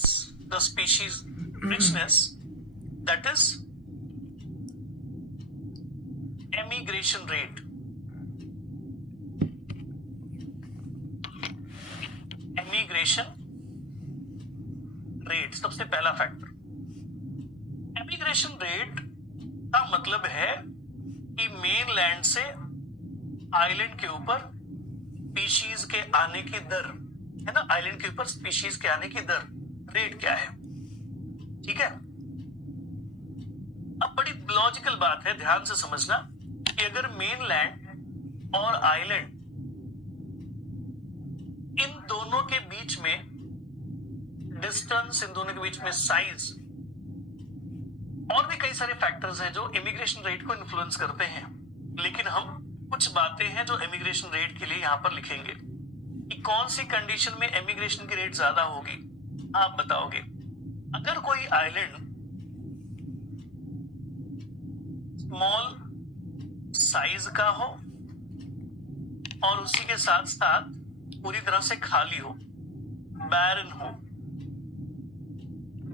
affects the species richness, that is emigration rate. Emigration rate सबसे पहला factor. Emigration rate का मतलब है कि मेन लैंड से आइलैंड के ऊपर स्पीशीज के आने की दर है ना, आइलैंड के ऊपर स्पीशीज के आने की दर, रेट क्या है, ठीक है। अब बड़ी लॉजिकल बात है, ध्यान से समझना कि अगर मेन लैंड और आइलैंड इन दोनों के बीच में डिस्टेंस, इन दोनों के बीच में साइज और भी कई सारे फैक्टर्स हैं जो इमिग्रेशन रेट को इन्फ्लुएंस करते हैं, लेकिन हम कुछ बातें हैं जो इमिग्रेशन रेट के लिए यहां पर लिखेंगे कि कौन सी कंडीशन में इमिग्रेशन की रेट ज्यादा होगी। आप बताओगे, अगर कोई आइलैंड स्मॉल साइज का हो और उसी के साथ साथ पूरी तरह से खाली हो, बैरन हो,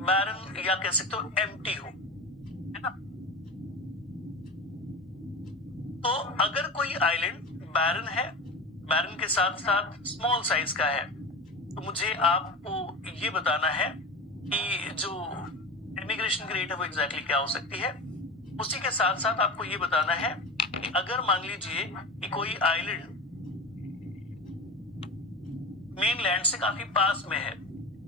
बैरन या कह सकते हो एम्प्टी हो, है ना। तो अगर कोई आइलैंड बैरन है, बैरन के साथ साथ स्मॉल साइज का है, तो मुझे आपको ये बताना है कि जो इमिग्रेशन की रेट है वो एग्जैक्टली क्या हो सकती है। उसी के साथ साथ आपको ये बताना है कि अगर मान लीजिए कि कोई आइलैंड मेन लैंड से काफी पास में है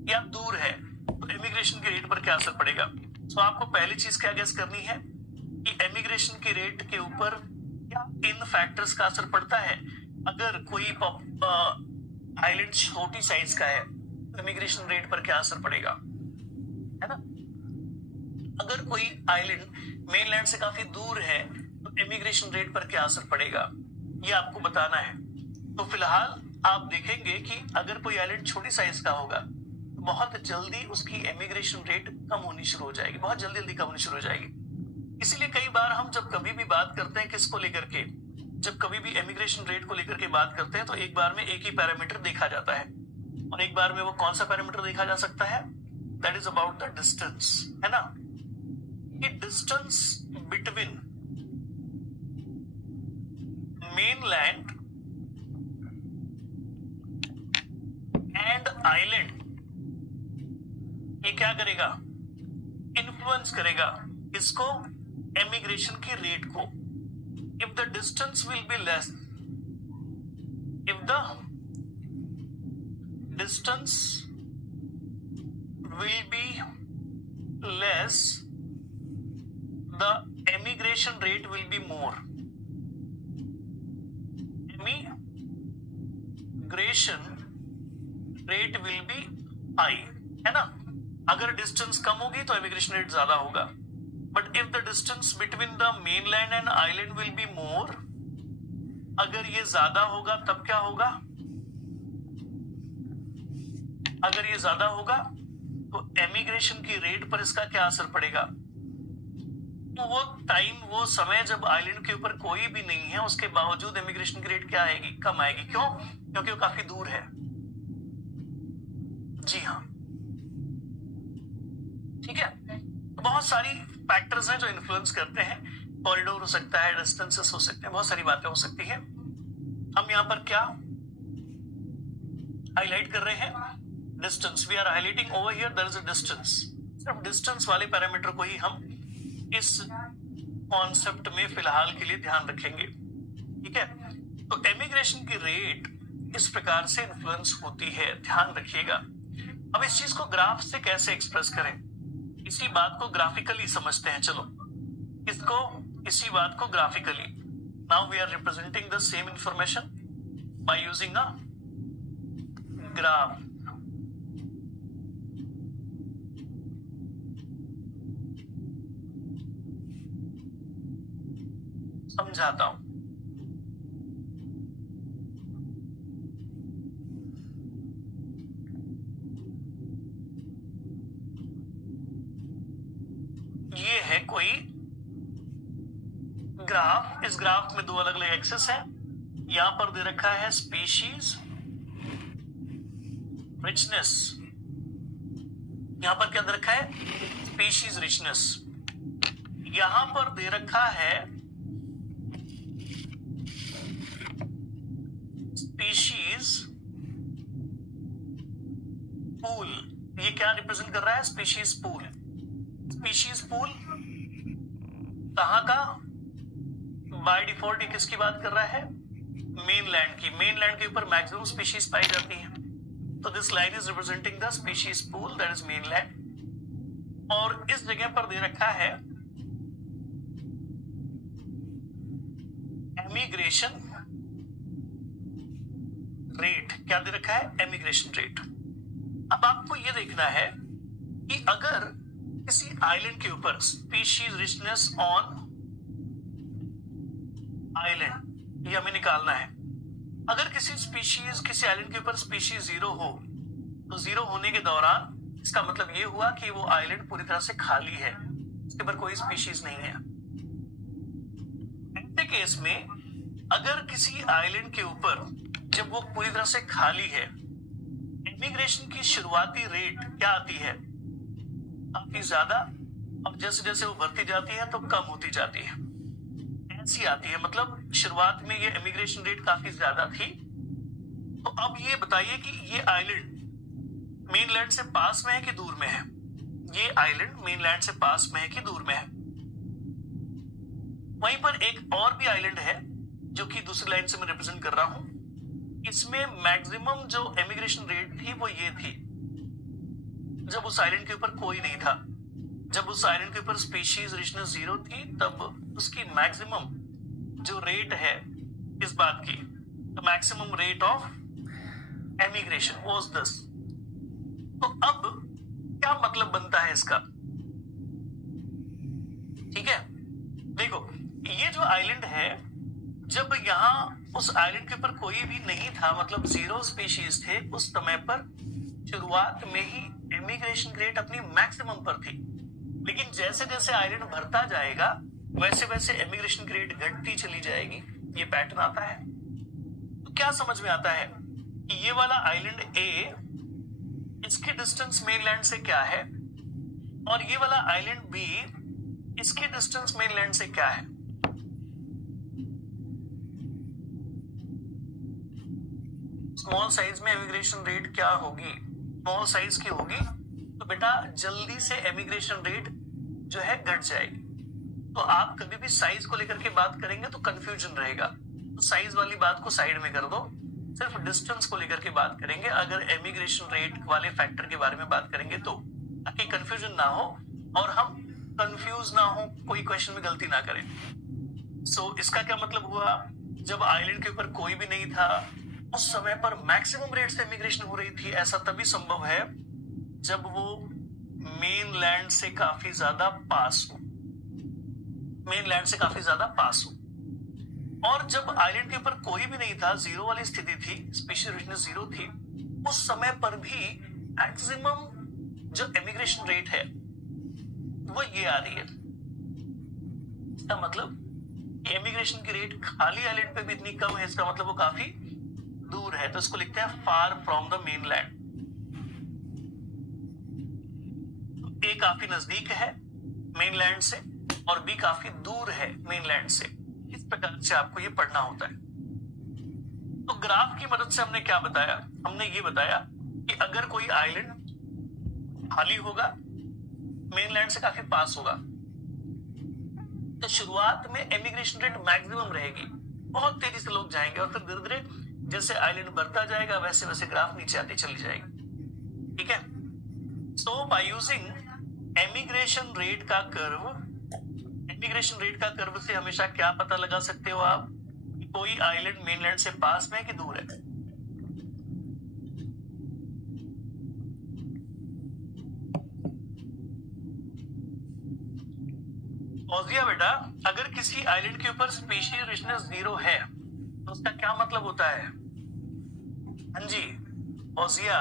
या दूर है, तो इमिग्रेशन की रेट पर क्या असर पड़ेगा। तो आपको पहली चीज क्या गेस करनी है कि इमिग्रेशन की रेट के ऊपर क्या इन फैक्टर्स का असर पड़ता है। अगर कोई आइलैंड छोटी साइज का है तो इमिग्रेशन रेट पर क्या असर पड़ेगा, है ना। अगर कोई आइलैंड मेनलैंड से काफी दूर है तो इमिग्रेशन रेट पर क्या असर पड़ेगा, ये आपको बताना है। तो फिलहाल आप देखेंगे कि अगर कोई आइलैंड छोटी साइज का होगा तो बहुत जल्दी उसकी इमिग्रेशन रेट कम होनी शुरू हो जाएगी, बहुत जल्दी जल्दी कम होनी शुरू हो जाएगी। इसीलिए कई बार हम जब कभी भी बात करते हैं किसको लेकर के, जब कभी भी इमिग्रेशन रेट को लेकर के बात करते हैं तो एक बार में एक ही पैरामीटर देखा जाता है, और एक बार में वो कौन सा पैरामीटर देखा जा सकता है, that is about the distance, है ना। कि distance between mainland and island, ये क्या करेगा, इन्फ्लुएंस करेगा इसको, एमिग्रेशन की रेट को। If the distance will be less, if the distance will be less, the emigration rate will be more. Emigration rate will be high, है ना। अगर डिस्टेंस कम होगी तो इमिग्रेशन रेट ज्यादा होगा, but if the distance between the mainland and island will be more, अगर ये ज्यादा होगा तब क्या होगा, अगर ये ज्यादा होगा तो इमिग्रेशन की रेट पर इसका क्या असर पड़ेगा। तो वो टाइम, वो समय जब आइलैंड के ऊपर कोई भी नहीं है उसके बावजूद इमिग्रेशन की रेट क्या आएगी, कम आएगी। क्यों? क्योंकि वो काफी दूर है। जी हाँ, ठीक है। बहुत सारी फैक्टर्स हैं जो इन्फ्लुएंस करते हैं, कॉरिडोर हो सकता है, डिस्टेंसेस हो सकते हैं, बहुत सारी बातें हो सकती हैं। हम यहां पर क्या हाईलाइट कर रहे हैं, distance. We are highlighting over here there is a distance. सिर्फ डिस्टेंस वाले पैरामीटर को ही हम इस कॉन्सेप्ट में फिलहाल के लिए ध्यान रखेंगे, ठीक है। तो इमिग्रेशन की रेट इस प्रकार से इन्फ्लुएंस होती है, ध्यान रखिएगा। अब इस चीज को ग्राफ से कैसे एक्सप्रेस करें, इसी बात को ग्राफिकली समझते हैं। चलो इसको, इसी बात को graphically, now we are representing the same information by using a graph. समझाता हूं। ये है कोई ग्राफ, इस ग्राफ में दो अलग अलग एक्सेस है। यहां पर दे रखा है स्पीशीज रिचनेस यहां पर क्या दे रखा है? Species richness. यहां पर दे रखा है स्पीशीज पूल। ये क्या रिप्रेजेंट कर रहा है? Species pool. स्पीशीज पूल कहां का? बाय डिफॉल्ट ये किसकी बात कर रहा है? मेनलैंड की। मेनलैंड के ऊपर मैक्सिमम स्पीशीज पाई जाती है, तो this line is representing the species pool, that is mainland. और इस जगह पर दे रखा है एमिग्रेशन रेट। क्या दे रखा है? Emigration rate. अब आपको यह देखना है कि अगर किसी आइलैंड के ऊपर स्पीशीज रिचनेस ऑन आइलैंड, ये हमें निकालना है। अगर किसी स्पीशीज, किसी आइलैंड के ऊपर स्पीशीज जीरो हो, तो जीरो होने के दौरान इसका मतलब ये हुआ कि वो आइलैंड पूरी तरह से खाली है, उसके ऊपर कोई स्पीशीज नहीं है। ऐसे केस में अगर किसी आइलैंड के ऊपर जब वो पूरी तरह से खाली है, इमिग्रेशन की शुरुआती रेट क्या आती है? काफी ज्यादा। अब जैसे जैसे वो बढ़ती जाती है तो कम होती जाती है, ऐसी आती है। मतलब शुरुआत में ये इमिग्रेशन रेट काफी ज्यादा थी। तो अब ये बताइए कि ये आइलैंड मेनलैंड से पास में है कि दूर में है? ये आइलैंड मेनलैंड से पास में है कि दूर में है? वहीं पर एक और भी आइलैंड है जो कि दूसरी लाइन से मैं रिप्रेजेंट कर रहा हूं। इसमें मैक्सिमम जो इमिग्रेशन रेट थी वो ये थी जब उस आइलैंड के ऊपर कोई नहीं था। जब उस आइलैंड के ऊपर स्पीशीज रिचनेस जीरो थी, तब उसकी मैक्सिमम जो रेट है इस बात की, the maximum rate of emigration was this. तो अब क्या मतलब बनता है इसका? ठीक है, देखो ये जो आइलैंड है, जब यहां उस आइलैंड के ऊपर कोई भी नहीं था, मतलब जीरो स्पीशीज थे, उस समय पर शुरुआत में ही इमिग्रेशन रेट अपनी मैक्सिमम पर थी। लेकिन जैसे जैसे आइलैंड भरता जाएगा वैसे वैसे इमिग्रेशन की रेट घटती चली जाएगी। ये पैटर्न आता है। तो क्या समझ में आता है कि ये वाला आइलैंड ए, इसकी डिस्टेंस मेनलैंड से क्या है, और ये वाला आइलैंड बी, इसकी डिस्टेंस मेनलैंड से क्या है? स्मॉल साइज में इमिग्रेशन रेट क्या होगी? स्मॉल साइज की होगी तो बेटा जल्दी से इमिग्रेशन रेट जो है घट जाएगी। तो आप कभी भी साइज को लेकर के बात करेंगे तो कंफ्यूजन रहेगा, तो साइज वाली बात को साइड में कर दो, सिर्फ डिस्टेंस को लेकर के बात करेंगे अगर इमिग्रेशन रेट वाले फैक्टर के बारे में बात करेंगे तो, ताकि कंफ्यूजन ना हो और हम कंफ्यूज ना हो, कोई क्वेश्चन में गलती ना करें। सो इसका क्या मतलब हुआ? जब आइलैंड के ऊपर कोई भी नहीं था, उस समय पर मैक्सिमम रेट से इमिग्रेशन हो रही थी। ऐसा तभी संभव है जब वो मेनलैंड से काफी ज्यादा पास हो, मेनलैंड से काफी ज्यादा पास हो। और जब आइलैंड के ऊपर कोई भी नहीं था, जीरो वाली स्थिति थी, स्पीशीज रिचनेस जीरो थी, उस समय पर भी मैक्सिमम जो इमिग्रेशन रेट है वो ये आ रही है। इसका मतलब इमिग्रेशन की रेट खाली आइलैंड पे भी इतनी कम है, इसका मतलब वो काफी दूर है। तो इसको लिखते हैं फार फ्रॉम द मेनलैंड। ए काफी नजदीक है मेनलैंड से और बी काफी दूर है मेनलैंड से। इस प्रकार से आपको ये पढ़ना होता है। तो ग्राफ की मदद से हमने क्या बताया? हमने ये बताया कि अगर कोई आइलैंड खाली होगा, मेनलैंड से काफी पास होगा, तो शुरुआत में इमिग्रेशन रेट मैक्सिमम रहेगी, बहुत तेजी से लोग जाएंगे, और फिर धीरे धीरे जैसे आइलैंड बढ़ता जाएगा वैसे वैसे ग्राफ नीचे आती चली जाएगी। ठीक है, सो बाय यूजिंग इमिग्रेशन रेट का कर्व, इमिग्रेशन रेट का कर्व से हमेशा क्या पता लगा सकते हो आप कि कोई आइलैंड मेनलैंड से पास में है कि दूर है? फौजिया बेटा, अगर किसी आइलैंड के ऊपर स्पीशीज रिचनेस जीरो है तो उसका क्या मतलब होता है? हाँ जी फौजिया,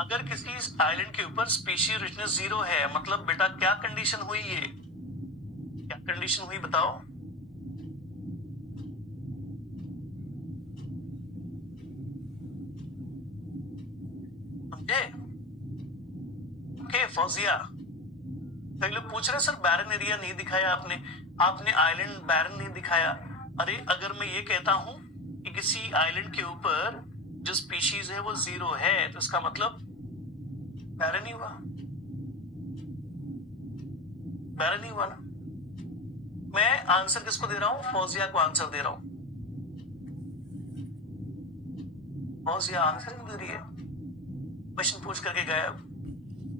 अगर किसी आइलैंड के ऊपर स्पीशीज रिचनेस जीरो है, मतलब बेटा क्या कंडीशन हुई? ये क्या कंडीशन हुई बताओ? समझे? ओके फौजिया, कई लोग पूछ रहे सर बैरन एरिया नहीं दिखाया आपने, आपने आइलैंड बैरन नहीं दिखाया। अरे अगर मैं ये कहता हूं कि किसी आइलैंड के ऊपर जो स्पीशीज है वो 0 है, तो इसका मतलब बैरन ही हुआ, बैरन ही हुआ ना। मैं आंसर किसको दे रहा हूं? फौजिया को आंसर दे रहा हूं। फौजिया आंसर नहीं दे रही है, क्वेश्चन पूछ करके गायब,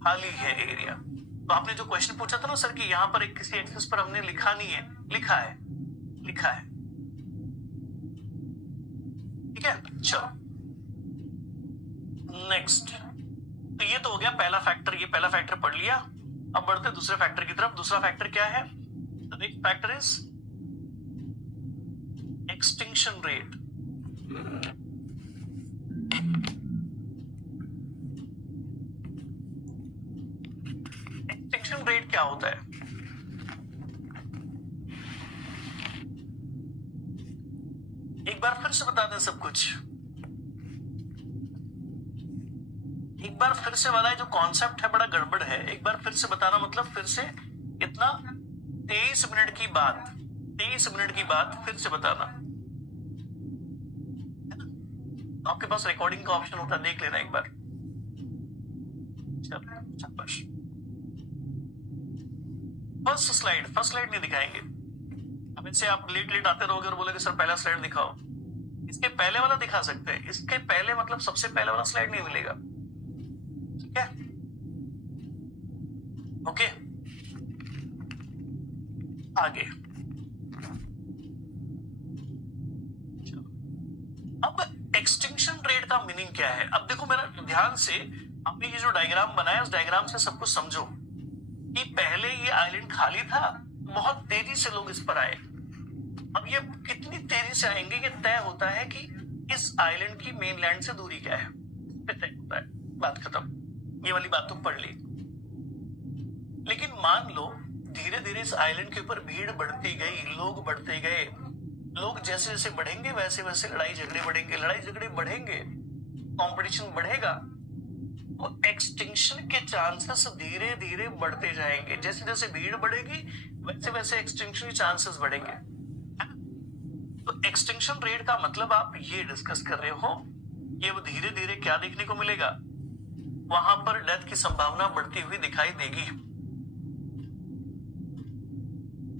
खाली है एरिया। तो आपने जो क्वेश्चन पूछा था ना सर कि यहां पर एक किसी एक्सिस पर हमने लिखा नहीं है, लिखा है, लिखा है। ठीक है, चलो नेक्स्ट। तो ये तो हो गया पहला फैक्टर, ये पहला फैक्टर पढ़ लिया। अब बढ़ते दूसरे फैक्टर की तरफ। दूसरा फैक्टर क्या है? The next factor is extinction rate. Extinction rate क्या होता है? एक बार फिर से बता दें सब कुछ, एक बार फिर से वाला जो कॉन्सेप्ट है बड़ा गड़बड़ है। एक बार फिर से बताना मतलब फिर से इतना 23 मिनट की बात, 23 मिनट की बात फिर से बताना। आपके पास रिकॉर्डिंग का ऑप्शन होता है, देख लेना एक बार। शाबाश। फर्स्ट स्लाइड नहीं दिखाएंगे। अब इनसे आप लेट लेट आते रहोगे और बोलोगे सर पहला स्लाइड दिखाओ। इसके पहले वाला दिखा सकते हैं, इसके पहले मतलब सबसे पहले वाला स्लाइड नहीं मिलेगा। ठीक है, ओके आगे। अब एक्सटिंक्शन रेट का मीनिंग क्या है? अब देखो मेरा ध्यान से, आपने ये जो डायग्राम बनाया उस डायग्राम से सब कुछ समझो कि पहले ये आइलैंड खाली था, बहुत तेजी से लोग इस पर आए। अब ये कितनी तेजी से आएंगे ये तय होता है कि इस आइलैंड की मेनलैंड से दूरी क्या है, तय होता है। बात खत्म, ये वाली बात तुम पढ़ ली। लेकिन मान लो धीरे धीरे इस आइलैंड के ऊपर भीड़ बढ़ती गई, लोग बढ़ते गए। लोग जैसे जैसे बढ़ेंगे वैसे वैसे लड़ाई झगड़े बढ़ेंगे, लड़ाई झगड़े बढ़ेंगे, कंपटीशन बढ़ेगा, तो एक्सटिंक्शन के चांसेस धीरे धीरे बढ़ते जाएंगे। जैसे जैसे भीड़ बढ़ेगी वैसे वैसे एक्सटिंक्शन के चांसेस बढ़ेंगे। तो एक्सटिंक्शन रेट का मतलब आप ये डिस्कस कर रहे हो, ये वो धीरे धीरे क्या देखने को मिलेगा, वहां पर डेथ की संभावना बढ़ती हुई दिखाई देगी।